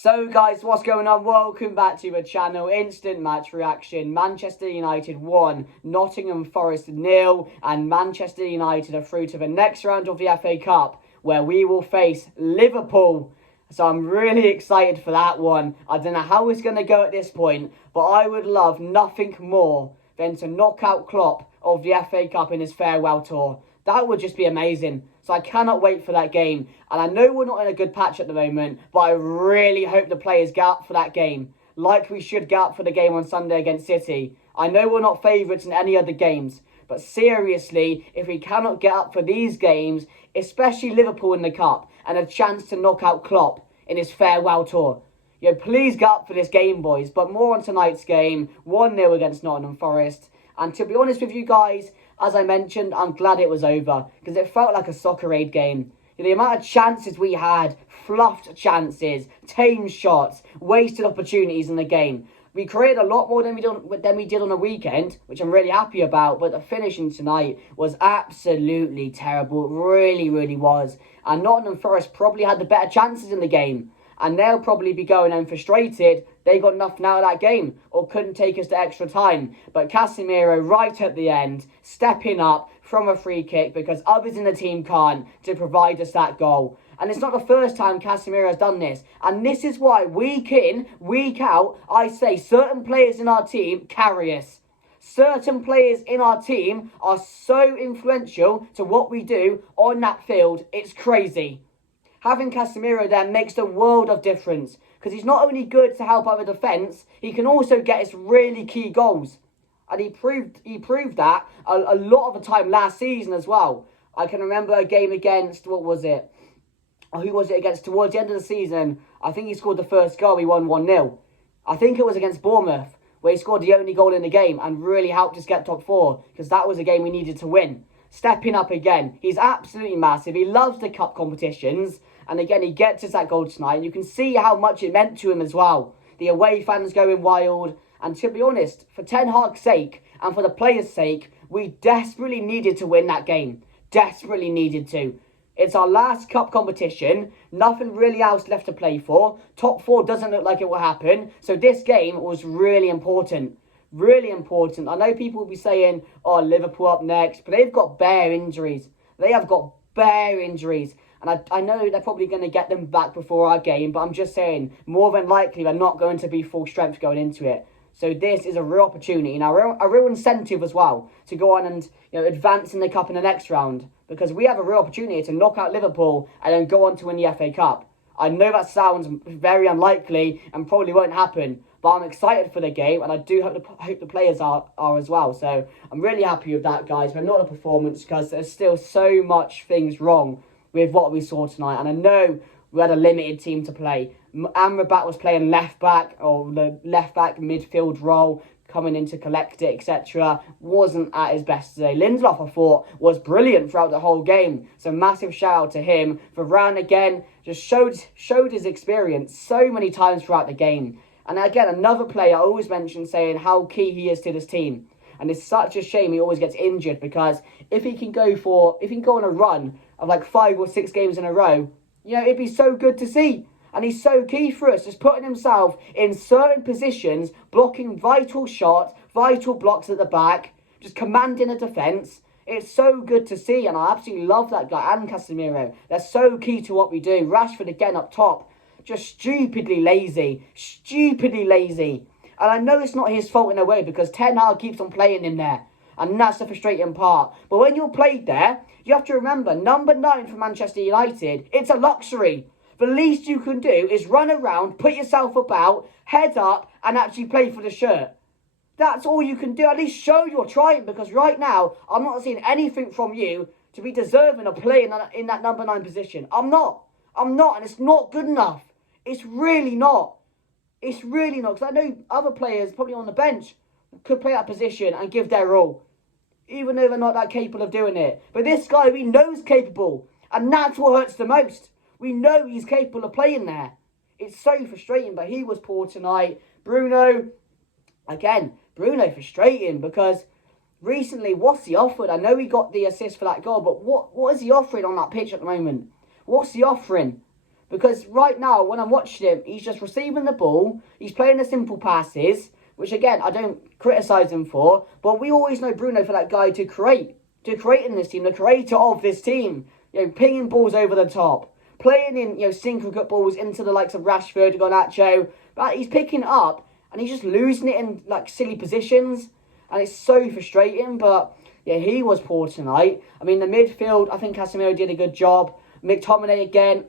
So guys, what's going on? Welcome back to the channel. Instant match reaction. Manchester United 1, Nottingham Forest 0, and Manchester United are through to the next round of the FA Cup, where we will face Liverpool. So I'm really excited for that one. I don't know how it's going to go at this point, but I would love nothing more than to knock out Klopp of the FA Cup in his farewell tour. That would just be amazing. So I cannot wait for that game. And I know we're not in a good patch at the moment, but I really hope the players get up for that game, like we should get up for the game on Sunday against City. I know we're not favourites in any other games, but seriously, if we cannot get up for these games, especially Liverpool in the Cup, and a chance to knock out Klopp in his farewell tour, please get up for this game, boys. But more on tonight's game, 1-0 against Nottingham Forest. And to be honest with you guys, as I mentioned, I'm glad it was over, because it felt like a soccer aid game. The amount of chances we had, fluffed chances, tame shots, wasted opportunities in the game. We created a lot more than we did on the weekend, which I'm really happy about, but the finishing tonight was absolutely terrible. It really, really was. And Nottingham Forest probably had the better chances in the game, and they'll probably be going home frustrated. They got nothing out of that game, or couldn't take us to extra time. But Casemiro, right at the end, stepping up from a free kick because others in the team can't, to provide us that goal. And it's not the first time Casemiro has done this. And this is why, week in, week out, I say certain players in our team carry us. Certain players in our team are so influential to what we do on that field, it's crazy. Having Casemiro there makes the world of difference, because he's not only good to help out the defence, he can also get us really key goals. And he proved that a lot of the time last season as well. I can remember a game against, what was it? Who was it against? Towards the end of the season, I think he scored the first goal. We won 1-0. I think it was against Bournemouth, where he scored the only goal in the game and really helped us get top 4, because that was a game we needed to win. Stepping up again. He's absolutely massive. He loves the cup competitions. And again, he gets us that goal tonight. And you can see how much it meant to him as well. The away fans going wild. And to be honest, for Ten Hag's sake and for the players' sake, we desperately needed to win that game. Desperately needed to. It's our last cup competition. Nothing really else left to play for. Top 4 doesn't look like it will happen. So this game was really important. Really important. I know people will be saying, oh, Liverpool up next. But they've got bare injuries. They have got bare injuries. And I know they're probably going to get them back before our game. But I'm just saying, more than likely, they're not going to be full strength going into it. So this is a real opportunity. Now, a real incentive as well to go on and advance in the cup in the next round. Because we have a real opportunity to knock out Liverpool and then go on to win the FA Cup. I know that sounds very unlikely and probably won't happen. But I'm excited for the game, and I do hope the players are as well. So I'm really happy with that, guys. But not a performance, because there's still so much things wrong with what we saw tonight. And I know we had a limited team to play. Amrabat was playing left-back, or the left-back midfield role, coming in to collect it, etc. Wasn't at his best today. Lindelof, I thought, was brilliant throughout the whole game. So massive shout out to him. Varane, again, just showed his experience so many times throughout the game. And again, another player I always mention saying how key he is to this team. And it's such a shame he always gets injured, because if he can go on a run of like 5 or 6 games in a row, it'd be so good to see. And he's so key for us, just putting himself in certain positions, blocking vital shots, vital blocks at the back, just commanding a defence. It's so good to see, and I absolutely love that guy and Casemiro. They're so key to what we do. Rashford again up top, just stupidly lazy. And I know it's not his fault in a way, because Ten Hag keeps on playing him there. And that's the frustrating part. But when you're played there, you have to remember, number 9 for Manchester United, it's a luxury. The least you can do is run around, put yourself about, head up, and actually play for the shirt. That's all you can do. At least show you're trying, because right now, I'm not seeing anything from you to be deserving of playing in that number 9 position. I'm not, and it's not good enough. It's really not. It's really not, because I know other players, probably on the bench, could play that position and give their all, even though they're not that capable of doing it. But this guy, we know is capable, and that's what hurts the most. We know he's capable of playing there. It's so frustrating, but he was poor tonight. Bruno frustrating, because recently, what's he offered? I know he got the assist for that goal, but what is he offering on that pitch at the moment? What's he offering? Because right now, when I'm watching him, he's just receiving the ball. He's playing the simple passes, which again, I don't criticise him for. But we always know Bruno for that guy to create in this team, the creator of this team. Pinging balls over the top, playing in, single cut balls into the likes of Rashford, Garnacho. But he's picking it up and he's just losing it in like silly positions. And it's so frustrating. But yeah, he was poor tonight. I mean, the midfield, I think Casemiro did a good job. McTominay again,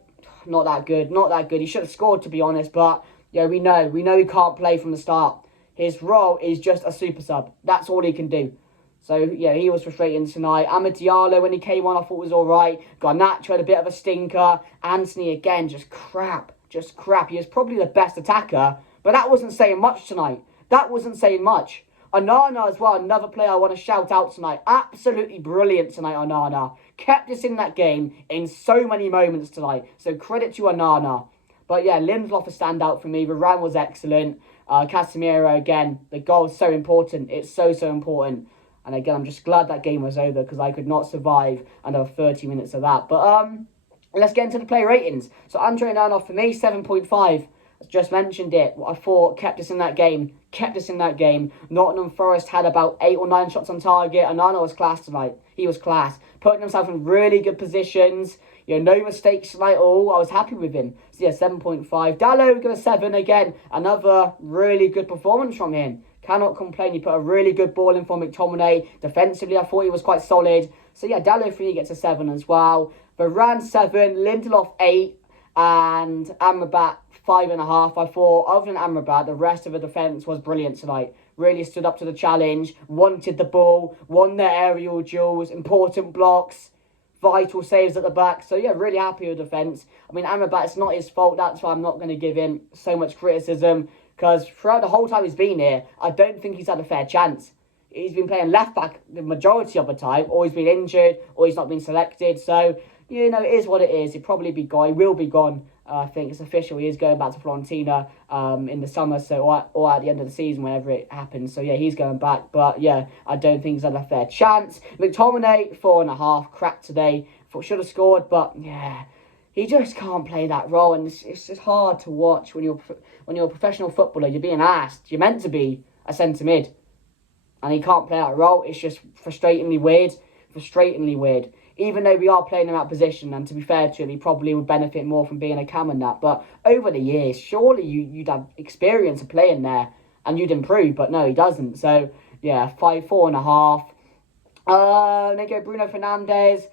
not that good. He should have scored, to be honest. But yeah, we know he can't play from the start. His role is just a super sub. That's all he can do. So, yeah, he was frustrating tonight. Amad Diallo, when he came on, I thought was all right. Garnacho had a bit of a stinker. Anthony, again, just crap. He is probably the best attacker. But that wasn't saying much tonight. Onana as well, another player I want to shout out tonight. Absolutely brilliant tonight, Onana. Kept us in that game in so many moments tonight. So credit to Onana. But yeah, Lindelof a standout for me. Varane was excellent. Casemiro, again, the goal is so important. It's so important. And again, I'm just glad that game was over because I could not survive another 30 minutes of that. But let's get into the player ratings. So Andre Onana for me, 7.5. As just mentioned it, what I thought kept us in that game. Nottingham Forest had about 8 or 9 shots on target. Onana was class tonight. He was class. Putting himself in really good positions. No mistakes tonight at all. I was happy with him. So yeah, 7.5. Dalot got a 7 again. Another really good performance from him. Cannot complain. He put a really good ball in for McTominay. Defensively, I thought he was quite solid. So yeah, Dalot for me gets a 7 as well. Varane 7. Lindelof 8. And Amrabat 5.5. I thought, other than Amrabat, the rest of the defence was brilliant tonight. Really stood up to the challenge, wanted the ball, won their aerial duels, important blocks, vital saves at the back. So yeah, really happy with defence. I mean, Amrabat, it's not his fault. That's why I'm not going to give him so much criticism. Because throughout the whole time he's been here, I don't think he's had a fair chance. He's been playing left back the majority of the time, or he's been injured, or he's not been selected. So, it is what it is. He'll probably be gone. He will be gone. I think it's official. He is going back to Fiorentina in the summer, or at the end of the season, whenever it happens. So yeah, he's going back. But yeah, I don't think he's had a fair chance. McTominay 4.5, cracked today. Thought should have scored, but yeah, he just can't play that role, and it's just hard to watch when you're a professional footballer. You're being asked. You're meant to be a centre mid, and he can't play that role. It's just frustratingly weird. Even though we are playing him out position, and to be fair to him, he probably would benefit more from being a cam and that. But over the years, surely you'd have experience of playing there and you'd improve. But no, he doesn't. So yeah, 4.5. They go Bruno Fernandes,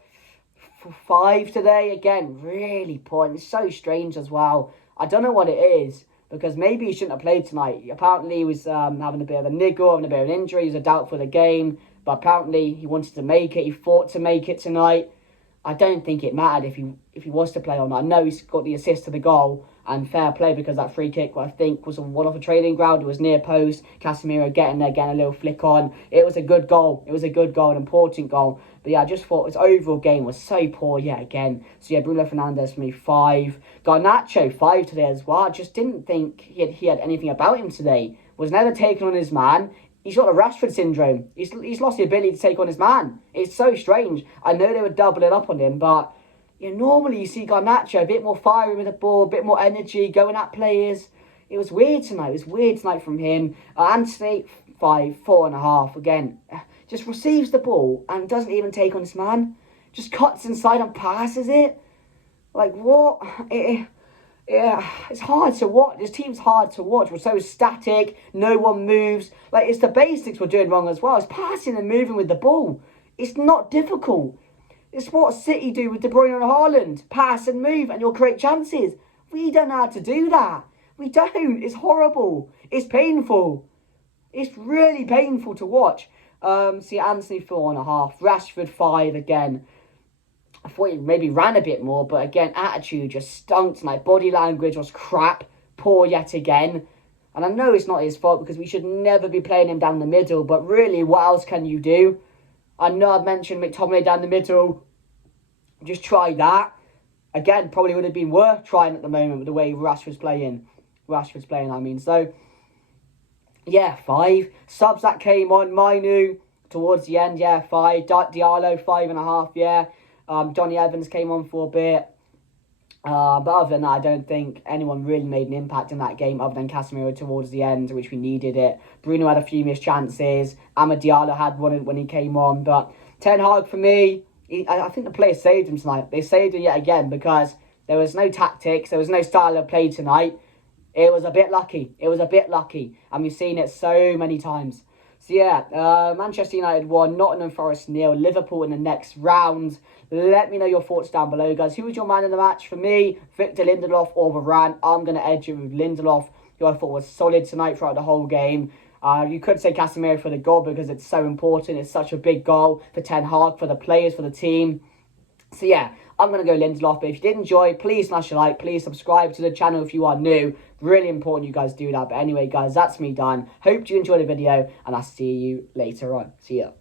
5 today. Again, really poor. It's so strange as well. I don't know what it is, because maybe he shouldn't have played tonight. Apparently he was having a bit of a niggle, having a bit of an injury. He was a doubt for the game. But apparently he wanted to make it. He fought to make it tonight. I don't think it mattered if he was to play or not. I know he's got the assist to the goal, and fair play, because that free kick, I think, was one off a training ground. It was near post. Casemiro getting there, getting a little flick on. It was a good goal. An important goal. But yeah, I just thought his overall game was so poor yet again. So yeah, Bruno Fernandes for me, 5. Garnacho, 5 today as well. I just didn't think he had anything about him today. Was never taken on his man. He's got the Rashford syndrome. He's lost the ability to take on his man. It's so strange. I know they were doubling up on him, but normally you see Garnacho a bit more fiery with the ball, a bit more energy, going at players. It was weird tonight. From him. Anthony, 5, 4.5. Again, just receives the ball and doesn't even take on his man. Just cuts inside and passes it. Like, what? Yeah, it's hard to watch. This team's hard to watch. We're so static. No one moves. Like, it's the basics we're doing wrong as well. It's passing and moving with the ball. It's not difficult. It's what City do with De Bruyne and Haaland. Pass and move, and you'll create chances. We don't know how to do that. We don't. It's horrible. It's painful. It's really painful to watch. See, Anthony 4.5. Rashford 5 again. I thought he maybe ran a bit more, but again, attitude just stunk tonight. Body language was crap. Poor yet again. And I know it's not his fault, because we should never be playing him down the middle, but really, what else can you do? I know I've mentioned McTominay down the middle. Just try that. Again, probably would have been worth trying at the moment with the way Rashford's playing, I mean. So, yeah, 5. Subs that came on, Mainu, towards the end, yeah, 5. Diallo, 5.5, yeah. Donny Evans came on for a bit. But other than that, I don't think anyone really made an impact in that game other than Casemiro towards the end, which we needed it. Bruno had a few missed chances. Amad Diallo had one when he came on. But Ten Hag, for me, I think the players saved him tonight. They saved him yet again because there was no tactics. There was no style of play tonight. It was a bit lucky. And we've seen it so many times. So yeah, Manchester United won, Nottingham Forest 0, Liverpool in the next round. Let me know your thoughts down below, guys. Who was your man in the match? For me, Victor Lindelof or Varane. I'm going to edge it with Lindelof, who I thought was solid tonight throughout the whole game. You could say Casemiro for the goal because it's so important. It's such a big goal for Ten Hag, for the players, for the team. So yeah, I'm going to go Lindelof. But if you did enjoy, please smash a like. Please subscribe to the channel if you are new. Really important you guys do that. But anyway, guys, that's me done. Hope you enjoyed the video, and I'll see you later on. See ya.